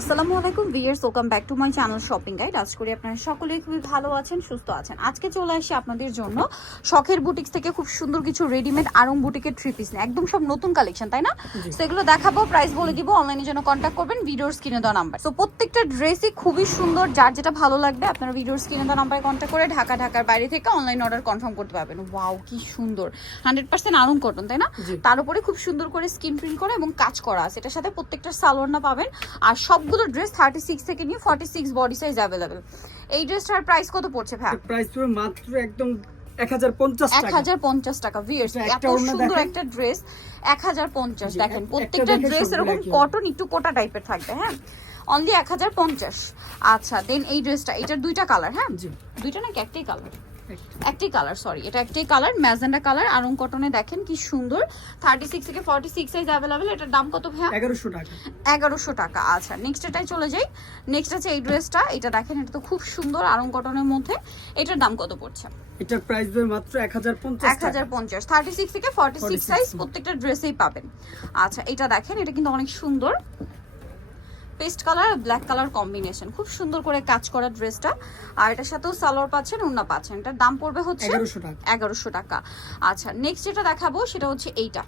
আসসালামু আলাইকুম viewers welcome back to my channel shopping guide. আজ করি আপনারা সকলেই খুবই ভালো আছেন সুস্থ আছেন। আজকে চলে আসি আপনাদের জন্য শখের বুটিক্স থেকে খুব সুন্দর কিছু রেডিমেড আরং বুটিকের থ্রি পিস নিয়ে। একদম সব নতুন কালেকশন তাই না? তো এগুলো দেখাবো প্রাইস বলে দিব অনলাইনের জন্য কন্ট্যাক্ট করবেন ভিডিওর স্ক্রিনে দেওয়া নাম্বার তো প্রত্যেকটা ড্রেসই খুবই সুন্দর যার যেটা ভালো লাগবে আপনারা ভিডিওর স্ক্রিনে দেওয়া নাম্বারে কন্ট্যাক্ট করে ঢাকা ঢাকার বাইরে থেকে অনলাইন অর্ডার কনফার্ম করতে পারবেন। ওয়াও কি সুন্দর। হান্ড্রেড পার্সেন্ট আরং কটন তাই না। তার উপরে খুব সুন্দর করে স্কিন প্রিন্ট করা এবং কাজ করা আছে। এটার সাথে প্রত্যেকটা সালোয়ার না পাবেন। আর সবগুলো ড্রেস থার্টি সিক্স থেকে নিয়ে forty six body size available এই ড্রেসটার প্রাইস কত পড়ছে ভাই? প্রাইস পুরো মাত্র একদম এক হাজার পঞ্চাশ এক টাকা ভিউয়ার্স এত সুন্দর একটা ড্রেস এক হাজার পঞ্চাশ জি, দেখেন প্রত্যেকটা ড্রেস এরকম কটন একটু কোটা টাইপের থাকবে হ্যাঁ? অনলি এক হাজার পঞ্চাশ। আচ্ছা দেন এই ড্রেসটা এটার দুইটা কালার হ্যাঁ? দুইটা নাকি একটাই কালার। একটাই কালার সরি এটা একটাই কালার ম্যাজেন্ডা কালার আরং কটনে দেখেন কি সুন্দর। থার্টি সিক্স থেকে ফর্টি সিক্স সাইজ অ্যাভেলেবেল এটার দাম কত ভাইয়া? এগারোশো টাকা। এগারোশো টাকা আচ্ছা নেক্সট এটাই চলে যাই। নেক্সট আছে এই ড্রেসটা এটা দেখেন এটা তো খুব সুন্দর আরং কটনের মধ্যে। এটার দাম কত পড়ছে? এটার প্রাইস দেবে মাত্র এক হাজার পঞ্চাশ এক হাজার পঞ্চাশ থার্টি সিক্স থেকে ফর্টি সিক্স 46 সাইজ প্রত্যেকটা ড্রেসেই পাবেন। আচ্ছা এটা দেখেন এটা কিন্তু অনেক সুন্দর। পেস্ট কালার আর ব্ল্যাক কালার কম্বিনেশন। খুব সুন্দর করে কাজ করা ড্রেসটা। আর এটার সাথেও সালোয়ার পাচ্ছেন ওন্না পাচ্ছেন। এটার দাম পড়বে হচ্ছে এগারোশো টাকা। আচ্ছা নেক্সট যেটা দেখাবো সেটা হচ্ছে এইটা।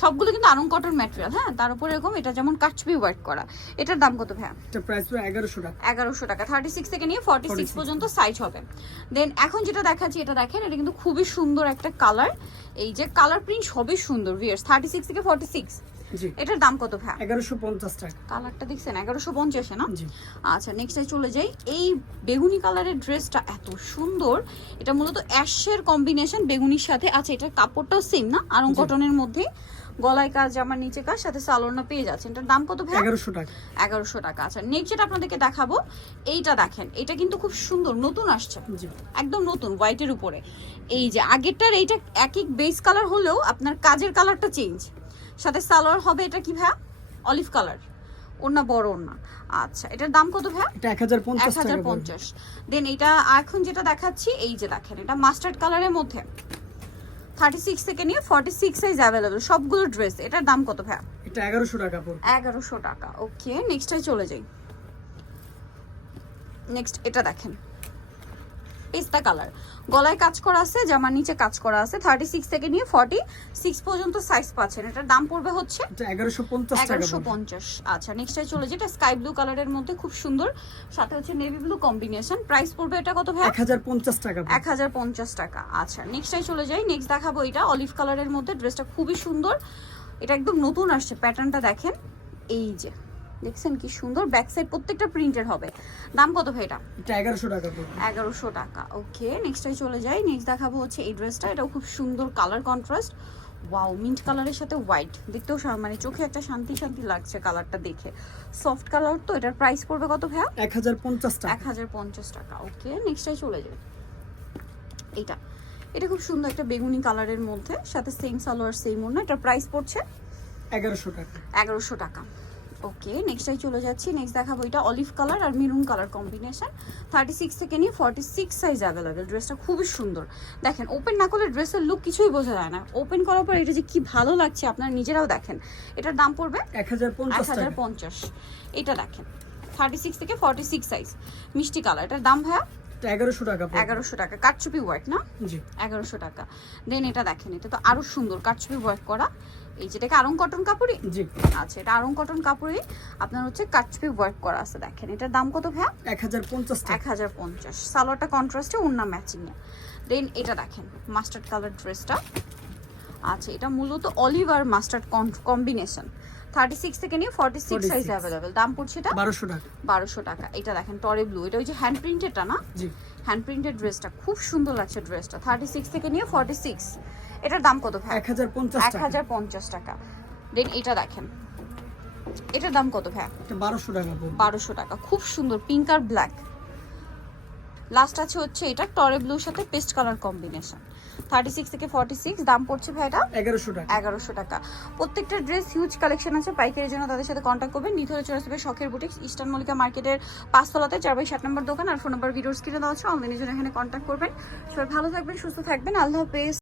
সবগুলো কিন্তু আরং কটন ম্যাটেরিয়াল হ্যাঁ? তার উপর এরকম এটা যেমন কাচবি ওয়ার্ক করা। এটার দাম কত ভাইয়া? এটার প্রাইস পুরো এগারোশো টাকা। এগারোশো টাকা। থার্টি সিক্স থেকে নিয়ে ফর্টি সিক্স 46 পর্যন্ত সাইজ হবে। দেন এখন যেটা দেখাচ্ছি এটা দেখেন এটা কিন্তু খুবই সুন্দর একটা কালার এই যে কালার প্রিন্ট সবই সুন্দর ভিয়ার্স থার্টি সিক্স থেকে ফর্টি সিক্স জি এটার দাম কত ভাই এগারোশো পঞ্চাশ টাকা। কালারটা দেখছেন? এগারোশো পঞ্চাশে না? জি। আচ্ছা নেক্সটে চলে যাই। এই বেগুনি কালারের ড্রেসটা এত সুন্দর। এটা মূলত অ্যাশের কম্বিনেশন বেগুনির সাথে। আছে এটার কাপড়টাও সেম না? আরং কটনের মধ্যে গলায় কাজ আমার নিচে কাজ সাথে সালোনা পেয়ে যাচ্ছে এটার দাম কত ভাই এগারোশো টাকা। এগারোশো টাকা। আচ্ছা নেক্সট যেটা আপনাদেরকে দেখাবো এইটা দেখেন। এটা কিন্তু খুব সুন্দর নতুন আসছে। একদম নতুন হোয়াইটের উপরে। এই যে আগেরটার এইটা একই বেস কালার হলেও আপনার কাজের কালারটা চেঞ্জ সাথে সালোয়ার হবে এটা কি ভাইয়া? Olive colour. ওনা বড় ওনা আচ্ছা এটার দাম কত ভাইয়া? এটা এক হাজার এক পঞ্চাশ হাজার টাকা পড়বে। পঞ্চাশ। দেন এটা এখন যেটা দেখাচ্ছি এই যে দেখেন এটা মাস্টার্ড কালারের মধ্যে। থার্টি সিক্স থেকে নিয়ে ফর্টি সিক্স সাইজ অ্যাভেলেবল সবগুলো ড্রেস এটার দাম কত ভাইয়া? এটা এগারোশো টাকা পড়বে। এগারোশো টাকা। ওকে নেক্সটটাই চলে যাই। নেক্সট এটা দেখেন। পেস্তা কালার। গলায় কাজ করা আছে জামার নিচে কাজ করা আছে থার্টি সিক্স থেকে নিয়ে ফর্টি সিক্স পর্যন্ত সাইজ পাচ্ছেন। এটার দাম পড়বে হচ্ছে এগারোশো পঞ্চাশ আচ্ছা নেক্সটটাই চলে যেটা স্কাই ব্লু কালারের মধ্যে খুব সুন্দর। সাথে হচ্ছে নেভি ব্লু কম্বিনেশন প্রাইস পড়বে এটা কত ভাই এক হাজার পঞ্চাশ টাকা এক হাজার পঞ্চাশ টাকা। আচ্ছা নেক্সটটাই চলে যাই। নেক্সট দেখাবো এটা অলিভ কালারের মধ্যে। ড্রেসটা খুবই সুন্দর। এটা একদম নতুন আসছে প্যাটার্নটা দেখেন। এই যে দেখছেন কি সুন্দর? ব্যাক সাইড প্রত্যেকটা প্রিন্টের হবে। দাম কত ভাই এটা? এটা এগারোশো টাকা এগারোশো টাকা। ওকে নেক্সটটাই চলে যাই। নেক্সট দেখাবো হচ্ছে এই ড্রেসটা এটাও খুব সুন্দর কালার কন্ট্রাস্ট ওয়াও মিন্ট কালারের সাথে হোয়াইট দেখতেও মানে চোখে একটা শান্তি শান্তি লাগছে কালারটা দেখে। সফট কালার তো এটার প্রাইস পড়বে কত ভাইয়া? এক হাজার পঞ্চাশ এক টাকা হাজার পঞ্চাশ টাকা। ওকে নেক্সটটাই চলে যাবে এটা। এটা খুব সুন্দর একটা বেগুনি কালারের মধ্যে। সাথে সেম সালোয়ার সেম ওনা এটার প্রাইস পড়ছে এগারোশো টাকা। এগারোশো টাকা। ওকে নেক্সটটাই চলে যাচ্ছি। নেক্সট দেখাবো এটা অলিভ কালার আর maroon colour combination thirty six থেকে নিয়ে ফর্টি সিক্স সাইজ অ্যাভেলেবেল ড্রেসটা খুবই সুন্দর। দেখেন ওপেন না করলে ড্রেসের লুক কিছুই বোঝা যায় না। ওপেন করার পর এটা যে কি ভালো লাগছে আপনারা নিজেরাও দেখেন। এটার দাম পড়বে এক হাজার এক পঞ্চাশ হাজার পঞ্চাশ। এটা দেখেন থার্টি সিক্স থেকে ফর্টি সিক্স সাইজ মিষ্টি কালার এটার দাম ভাইয়া এটা এগারোশো টাকা পড়বে। এগারোশো টাকা। কাটচুপি ওয়ার্ক না? জি। এগারোশো টাকা। দেন এটা দেখেন এটা তো আরও সুন্দর কাটচুপি ওয়ার্ক করা। এই যেটাকে আরং কটন কাপড়ই? জি। আচ্ছা এটা আরং কটন কাপড়ে আপনার হচ্ছে কাটচুপি ওয়ার্ক করা আছে দেখেন। এটার দাম কত ভাইয়া? এক হাজার পঞ্চাশ এক টাকা হাজার পঞ্চাশ। সালোয়ারটা কন্ট্রাস্টে অন্য ম্যাচিং দেন এটা দেখেন মাস্টার্ড কালার ড্রেসটা আচ্ছা এটা মূলত অলিভ আর মাস্টার্ড কম্বিনেশন থার্টি সিক্স থেকে নিয়ে ফর্টি সিক্স সাইজ অ্যাভেলেবেল দাম পড়ছে এটা বারোশো টাকা। বারোশো টাকা। এটা দেখেন টরে ব্লু এটা ওই যে হ্যান্ড প্রিন্টেডটা না? হ্যান্ড প্রিন্টেড ড্রেসটা খুব সুন্দর লাগছে ড্রেসটা থার্টি সিক্স থেকে নিয়ে ফর্টি সিক্স এটার দাম কত ভাই? এক হাজার পঞ্চাশ এক হাজার পঞ্চাশ টাকা। দেন এটা দেখেন। এটার দাম কত ভাই? বারোশো টাকা বারোশো টাকা। খুব সুন্দর পিঙ্ক আর ব্ল্যাক লাস্ট আছে হচ্ছে এটা টরে ব্লুর সাথে paste colour combination thirty six থেকে ফর্টি সিক্স দাম পড়ছে ভাইটা এগারোশো টাকা। এগারোশো টাকা। প্রত্যেকটা ড্রেস হিউজ কালেকশন আছে পাইকারের জন্য তাদের সাথে কন্ট্যাক্ট করবেন। নিথরে চলে শখের বুটিক্স ইস্টার্ন মল্লিকা মার্কেটের পাঁচতলাতে চার বাই সাত নম্বর দোকান আর ফোন নম্বর ভিডিওস স্ক্রিনে দেওয়া আছে। অনলাইনের জন্য এখানে কন্ট্যাক্ট করবেন। সবাই ভালো থাকবেন সুস্থ থাকবেন। আল্লাহ হাফেজ।